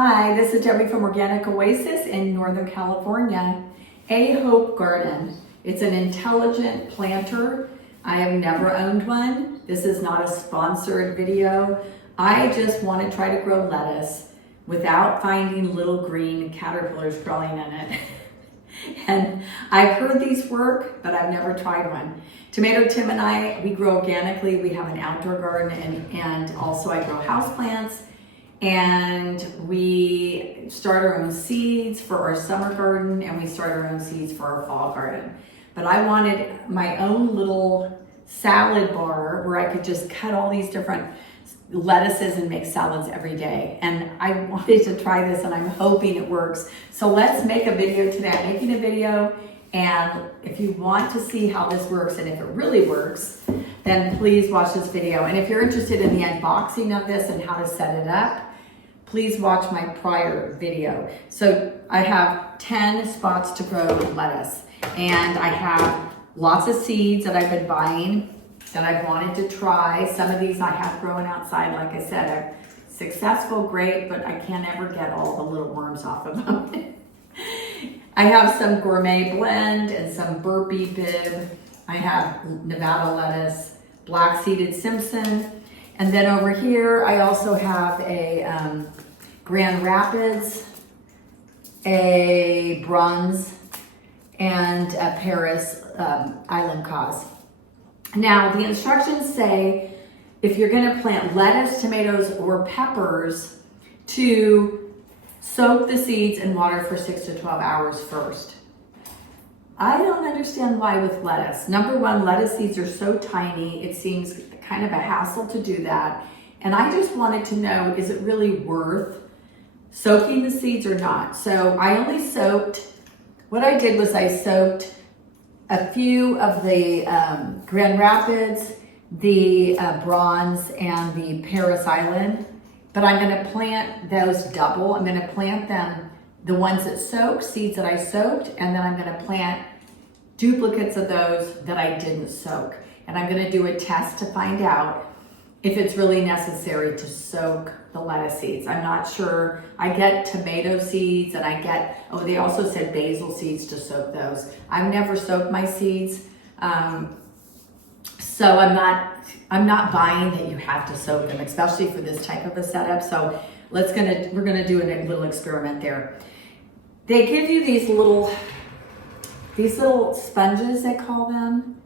Hi, this is Debbie from Organic Oasis in Northern California. Ahopegarden. It's an intelligent planter. I have never owned one. This is not a sponsored video. I just want to try to grow lettuce without finding little green caterpillars crawling in it. And I've heard these work, but I've never tried one. Tomato Tim and I, we grow organically. We have an outdoor garden and also I grow houseplants. And we start our own seeds for our summer garden and we start our own seeds for our fall garden. But I wanted my own little salad bar where I could just cut all these different lettuces and make salads every day. And I wanted to try this and I'm hoping it works. So let's make a video today. I'm making a video, and if you want to see how this works and if it really works, then please watch this video. And if you're interested in the unboxing of this and how to set it up, please watch my prior video. So I have 10 spots to grow lettuce, and I have lots of seeds that I've been buying that I've wanted to try. Some of these I have grown outside. Like I said, I'm successful, great, but I can't ever get all the little worms off of them. I have some gourmet blend and some burpee bib. I have Nevada lettuce, black seeded Simpson. And then over here, I also have a Grand Rapids, a bronze, and a Paris island cause. Now, the instructions say if you're gonna plant lettuce, tomatoes, or peppers, to soak the seeds in water for 6 to 12 hours first. I don't understand why with lettuce. Number one, lettuce seeds are so tiny, it seems kind of a hassle to do that. And I just wanted to know, is it really worth soaking the seeds or not? So I only soaked, what I did was I soaked a few of the Grand Rapids, the bronze, and the Paris Island, but I'm gonna plant those double. I'm gonna plant them, the ones that soak, seeds that I soaked, and then I'm gonna plant duplicates of those that I didn't soak. And I'm gonna do a test to find out if it's really necessary to soak the lettuce seeds. I'm not sure. I get tomato seeds and I get, oh, they also said basil seeds to soak those. I've never soaked my seeds. So I'm not buying that you have to soak them, especially for this type of a setup. So we're gonna do a little experiment there. They give you these little sponges, they call them.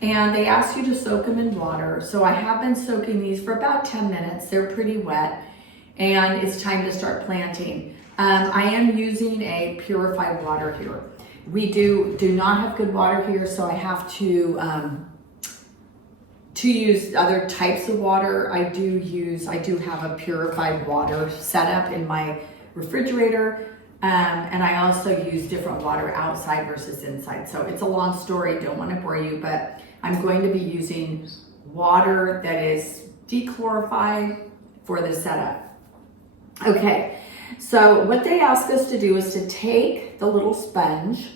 And they ask you to soak them in water. So I have been soaking these for about 10 minutes. They're pretty wet, and it's time to start planting. I am using a purified water here. We do not have good water here, so I have to use other types of water. I do have a purified water setup in my refrigerator. And I also use different water outside versus inside. So it's a long story, don't want to bore you, but I'm going to be using water that is dechlorified for the setup. Okay, so what they ask us to do is to take the little sponge.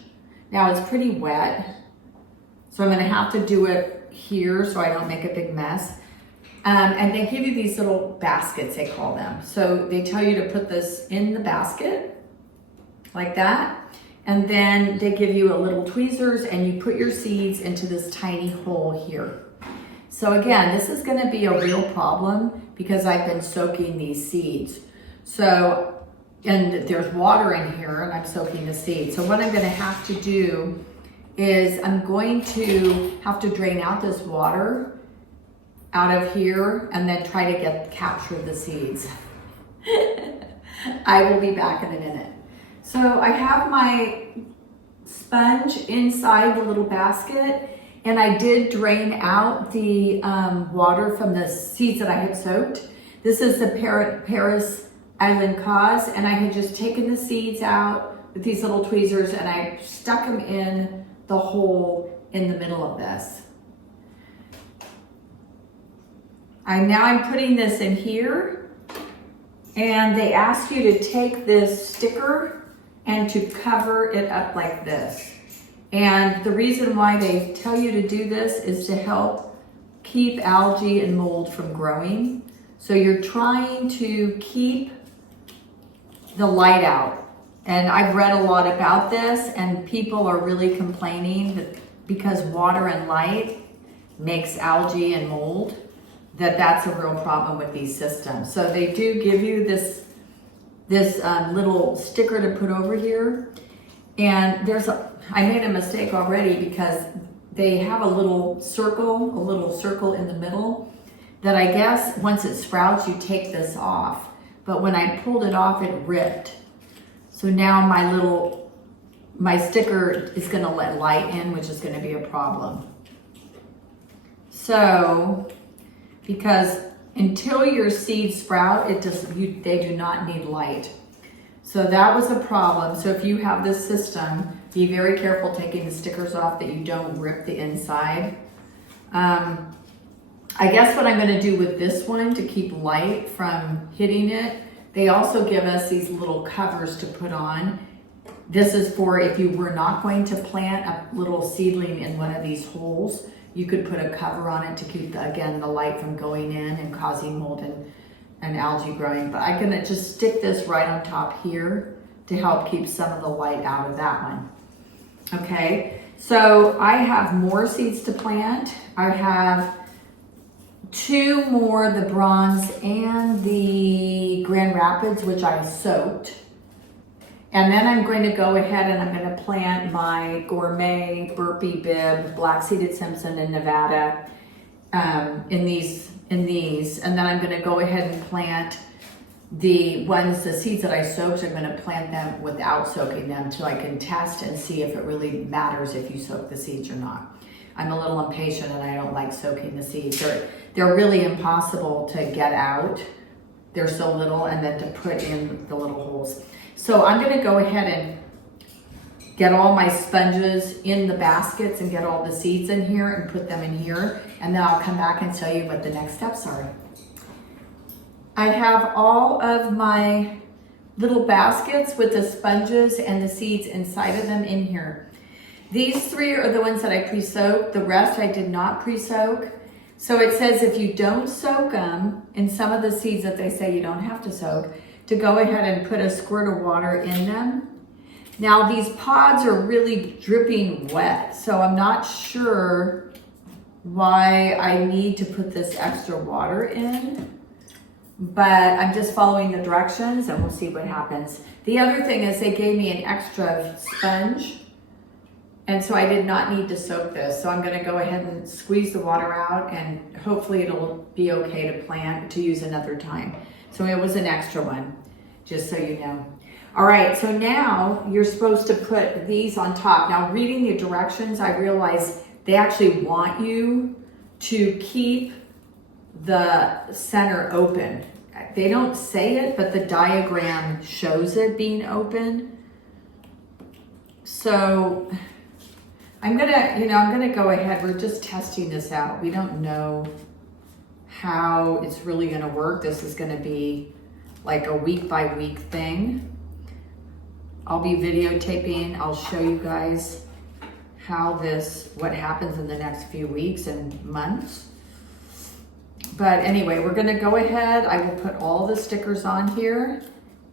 Now it's pretty wet, so I'm gonna have to do it here so I don't make a big mess. And they give you these little baskets, they call them. So they tell you to put this in the basket, like that, and then they give you a little tweezers and you put your seeds into this tiny hole here. So again, this is going to be a real problem because I've been soaking these seeds. So, and there's water in here and I'm soaking the seeds. So what I'm going to have to do is I'm going to have to drain out this water out of here and then try to capture the seeds. I will be back in a minute. So I have my sponge inside the little basket, and I did drain out the water from the seeds that I had soaked. This is the Paris Island cause, and I had just taken the seeds out with these little tweezers and I stuck them in the hole in the middle of this. Now I'm putting this in here, and they ask you to take this sticker and to cover it up like this. And the reason why they tell you to do this is to help keep algae and mold from growing. So you're trying to keep the light out. And I've read a lot about this, and people are really complaining that because water and light makes algae and mold, that's a real problem with these systems. So they do give you this little sticker to put over here. And I made a mistake already because they have a little circle in the middle that I guess once it sprouts, you take this off. But when I pulled it off, it ripped. So now my sticker is gonna let light in, which is gonna be a problem. So, because until your seeds sprout, they do not need light. So that was a problem. So if you have this system, be very careful taking the stickers off that you don't rip the inside. I guess what I'm gonna do with this one to keep light from hitting it, they also give us these little covers to put on. This is for if you were not going to plant a little seedling in one of these holes, you could put a cover on it to keep, the light from going in and causing mold and algae growing. But I'm gonna just stick this right on top here to help keep some of the light out of that one. Okay, so I have more seeds to plant. I have 2 more, the bronze and the Grand Rapids, which I soaked. And then I'm going to go ahead and I'm going to plant my gourmet burpee bib, black seeded Simpson in Nevada, in these. And then I'm going to go ahead and plant the seeds that I soaked. I'm going to plant them without soaking them till I can test and see if it really matters if you soak the seeds or not. I'm a little impatient and I don't like soaking the seeds. They're really impossible to get out. They're so little, and then to put in the little holes. So I'm gonna go ahead and get all my sponges in the baskets and get all the seeds in here and put them in here. And then I'll come back and tell you what the next steps are. I have all of my little baskets with the sponges and the seeds inside of them in here. These 3 are the ones that I pre-soaked. The rest I did not pre-soak. So it says if you don't soak them, in some of the seeds that they say you don't have to soak, to go ahead and put a squirt of water in them. Now these pods are really dripping wet, so I'm not sure why I need to put this extra water in, but I'm just following the directions and we'll see what happens. The other thing is they gave me an extra sponge, and so I did not need to soak this. So I'm gonna go ahead and squeeze the water out, and hopefully it'll be okay to use another time. So it was an extra one, just so you know. All right, so now you're supposed to put these on top. Now reading the directions, I realized they actually want you to keep the center open. They don't say it, but the diagram shows it being open. So I'm gonna go ahead. We're just testing this out. We don't know how it's really gonna work. This is gonna be like a week by week thing. I'll be videotaping. I'll show you guys what happens in the next few weeks and months. But anyway, we're gonna go ahead. I will put all the stickers on here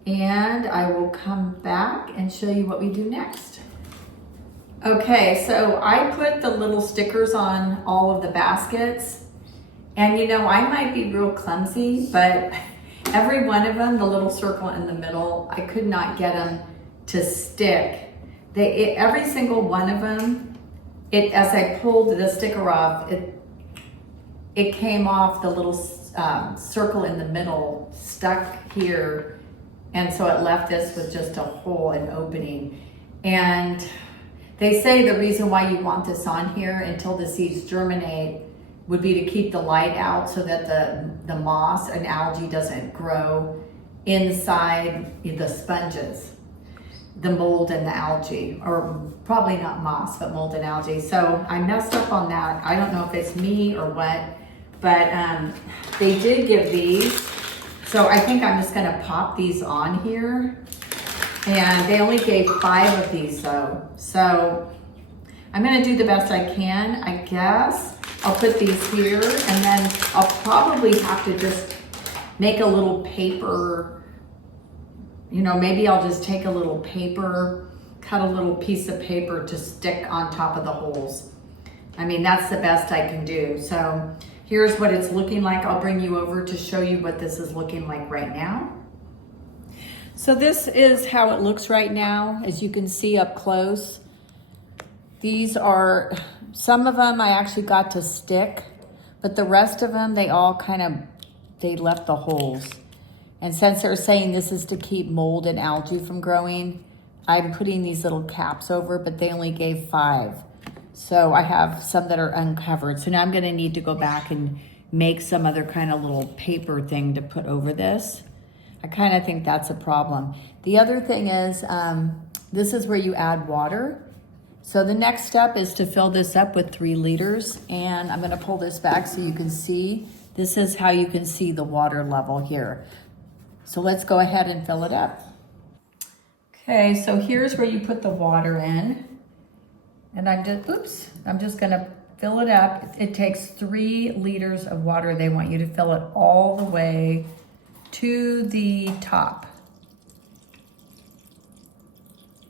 and I will come back and show you what we do next. Okay, so I put the little stickers on all of the baskets, and I might be real clumsy, but every one of them, the little circle in the middle, I could not get them to stick. Every single one of them, as I pulled the sticker off, it came off the little circle in the middle, stuck here, and so it left this with just a hole, an opening. And they say the reason why you want this on here until the seeds germinate would be to keep the light out so that the moss and algae doesn't grow inside the sponges, the mold and the algae, or probably not moss, but mold and algae. So I messed up on that. I don't know if it's me or what, but they did give these. So I think I'm just gonna pop these on here. And they only gave 5 of these though. So I'm gonna do the best I can, I guess. I'll put these here, and then I'll probably have to just make a little paper You know, maybe I'll just take a little paper, cut a little piece of paper to stick on top of the holes. I mean, that's the best I can do. So here's what it's looking like. I'll bring you over to show you what this is looking like right now. So this is how it looks right now, as you can see up close. These are, some of them I actually got to stick, but the rest of them, they all they left the holes. And since they're saying this is to keep mold and algae from growing, I'm putting these little caps over, but they only gave 5. So I have some that are uncovered. So now I'm gonna need to go back and make some other kind of little paper thing to put over this. I kind of think that's a problem. The other thing is, this is where you add water. So the next step is to fill this up with 3 liters. And I'm gonna pull this back so you can see. This is how you can see the water level here. So let's go ahead and fill it up. Okay, so here's where you put the water in. And I'm just gonna fill it up. It takes 3 liters of water. They want you to fill it all the way to the top.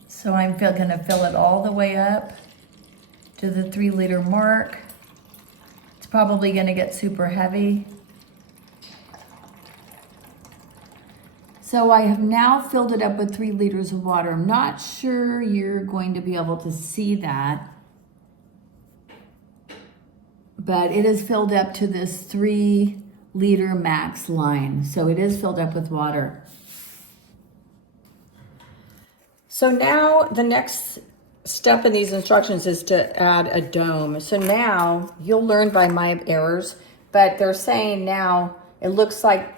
So I'm gonna fill it all the way up to the 3 liter mark. It's probably gonna get super heavy. So I have now filled it up with 3 liters of water. I'm not sure you're going to be able to see that, but it is filled up to this 3 liter max line. So it is filled up with water. So now the next step in these instructions is to add a dome. So now you'll learn by my errors, but they're saying now it looks like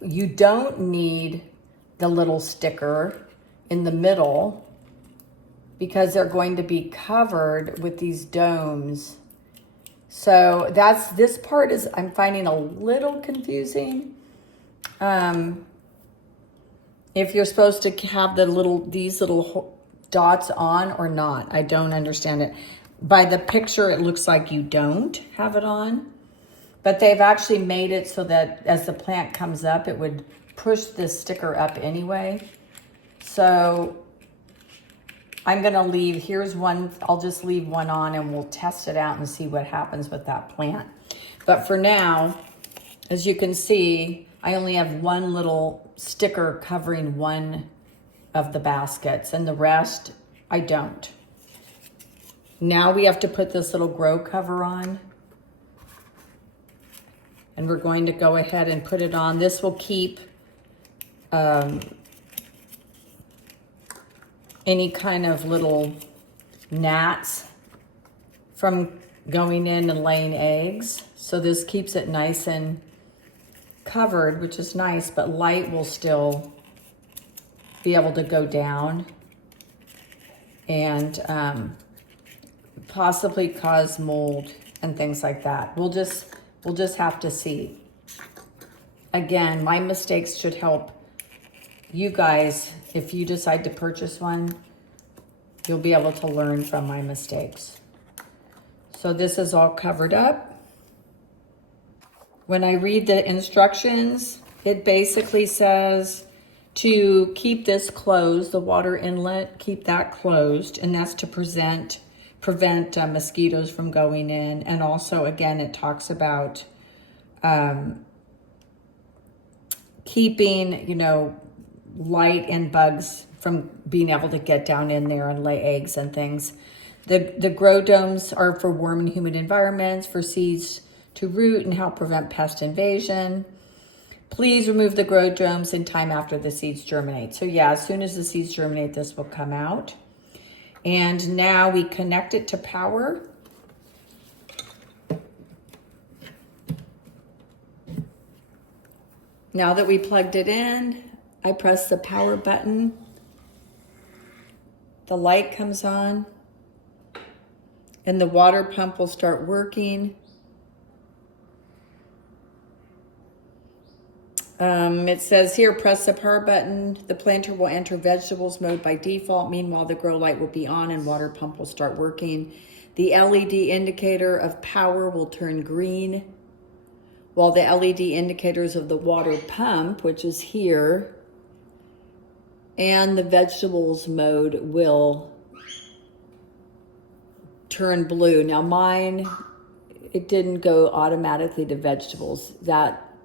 you don't need the little sticker in the middle because they're going to be covered with these domes. So this part is, I'm finding a little confusing. If you're supposed to have these little dots on or not, I don't understand it. By the picture, it looks like you don't have it on. But they've actually made it so that as the plant comes up, it would push this sticker up anyway. So I'm gonna leave, here's one, I'll just leave one on and we'll test it out and see what happens with that plant. But for now, as you can see, I only have one little sticker covering one of the baskets and the rest, I don't. Now we have to put this little grow cover on. And we're going to go ahead and put it on. This will keep any kind of little gnats from going in and laying eggs. So this keeps it nice and covered, which is nice, but light will still be able to go down and possibly cause mold and things like that. We'll just have to see. Again, my mistakes should help you guys. If you decide to purchase one, you'll be able to learn from my mistakes. So this is all covered up. When I read the instructions, it basically says to keep this closed, the water inlet, keep that closed, and that's to prevent mosquitoes from going in. And also, again, it talks about keeping, light and bugs from being able to get down in there and lay eggs and things. The grow domes are for warm and humid environments, for seeds to root and help prevent pest invasion. Please remove the grow domes in time after the seeds germinate. So yeah, as soon as the seeds germinate, this will come out. And now we connect it to power. Now that we plugged it in, I press the power button. The light comes on and the water pump will start working. It says here, press the power button. The planter will enter vegetables mode by default. Meanwhile, the grow light will be on and water pump will start working. The LED indicator of power will turn green, while the LED indicators of the water pump, which is here, and the vegetables mode will turn blue. Now mine, it didn't go automatically to vegetables.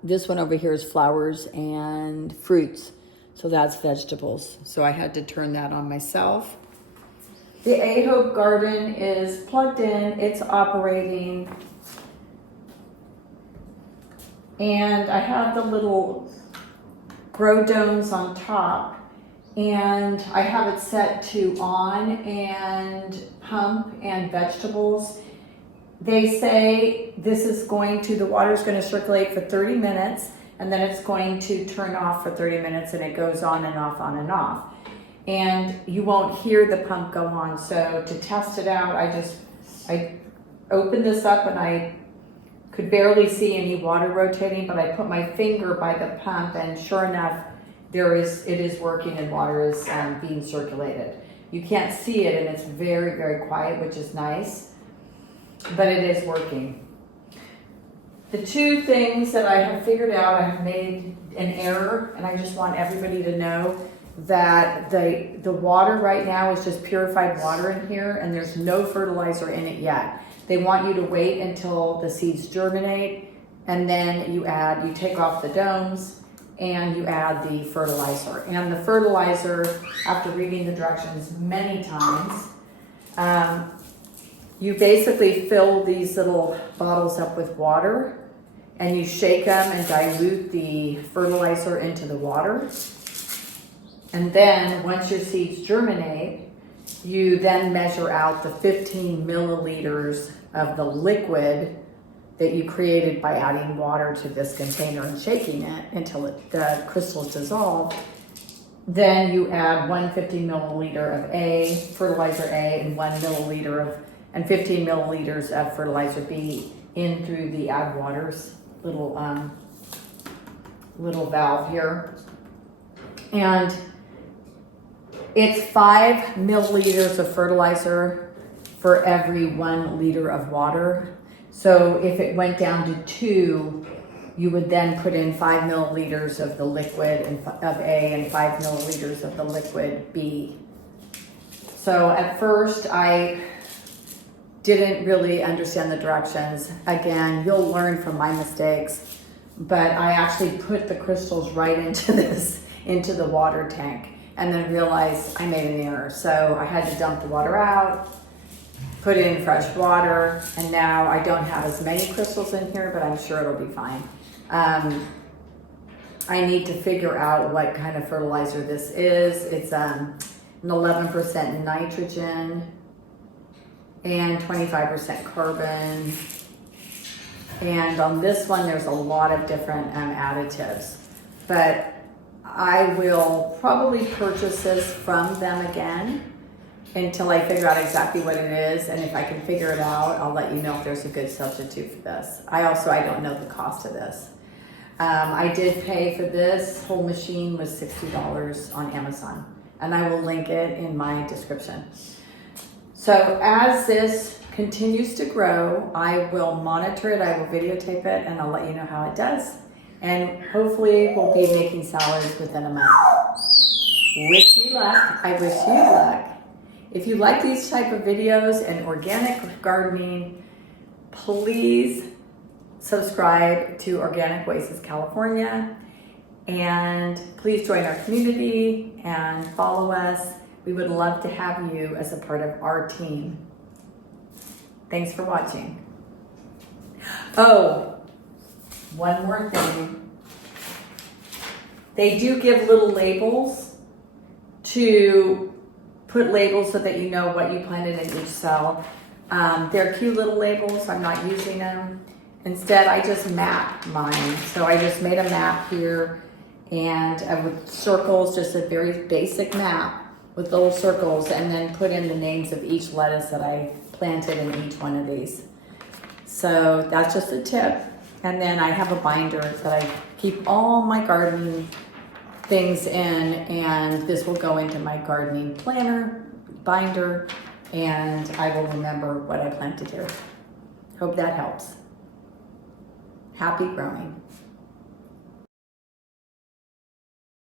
This one over here is flowers and fruits. So that's vegetables. So I had to turn that on myself. The Ahopegarden is plugged in, it's operating. And I have the little grow domes on top, and I have it set to on and pump and vegetables. They say the water is going to circulate for 30 minutes, and then it's going to turn off for 30 minutes, and it goes on and off, on and off. And you won't hear the pump go on. So to test it out, I opened this up, and I could barely see any water rotating, but I put my finger by the pump, and sure enough, it is working, and water is being circulated. You can't see it, and it's very, very quiet, which is nice, but it is working. The two things that I have figured out, I have made an error, and I just want everybody to know that the water right now is just purified water in here, and there's no fertilizer in it yet. They want you to wait until the seeds germinate, and then you take off the domes and you add the fertilizer. And the fertilizer, after reading the directions many times, you basically fill these little bottles up with water, and you shake them and dilute the fertilizer into the water. And then once your seeds germinate, you then measure out the 15 milliliters of the liquid that you created by adding water to this container and shaking it until the crystals dissolve. Then you add 150 milliliter of fertilizer A, and 1 milliliter and 15 milliliters of fertilizer B in through the add waters little valve here. And it's 5 milliliters of fertilizer for every 1 liter of water. So if it went down to 2, you would then put in 5 milliliters of the liquid of A and 5 milliliters of the liquid B. So at first I didn't really understand the directions. Again, you'll learn from my mistakes, but I actually put the crystals right into the water tank, and then realized I made an error. So I had to dump the water out, put in fresh water, and now I don't have as many crystals in here, but I'm sure it'll be fine. I need to figure out what kind of fertilizer this is. It's an 11% nitrogen and 25% carbon. And on this one, there's a lot of different additives, but I will probably purchase this from them again until I figure out exactly what it is. And if I can figure it out, I'll let you know if there's a good substitute for this. I don't know the cost of this. I did pay for this whole machine was $60 on Amazon, and I will link it in my description. So as this continues to grow, I will monitor it, I will videotape it, and I'll let you know how it does. And hopefully we'll be making salads within a month. Wish me luck. I wish you luck. If you like these type of videos and organic gardening, please subscribe to Organic Oasis California, and please join our community and follow us. We would love to have you as a part of our team. Thanks for watching. Oh, one more thing. They do give little labels to put labels so that you know what you planted in each cell. They're cute little labels. I'm not using them. Instead, I just map mine. So I just made a map here, and with circles, just a very basic map with little circles, and then put in the names of each lettuce that I planted in each one of these. So that's just a tip. And then I have a binder that I keep all my gardening things in, and this will go into my gardening planner binder, and I will remember what I plan to do. Hope that helps. Happy growing.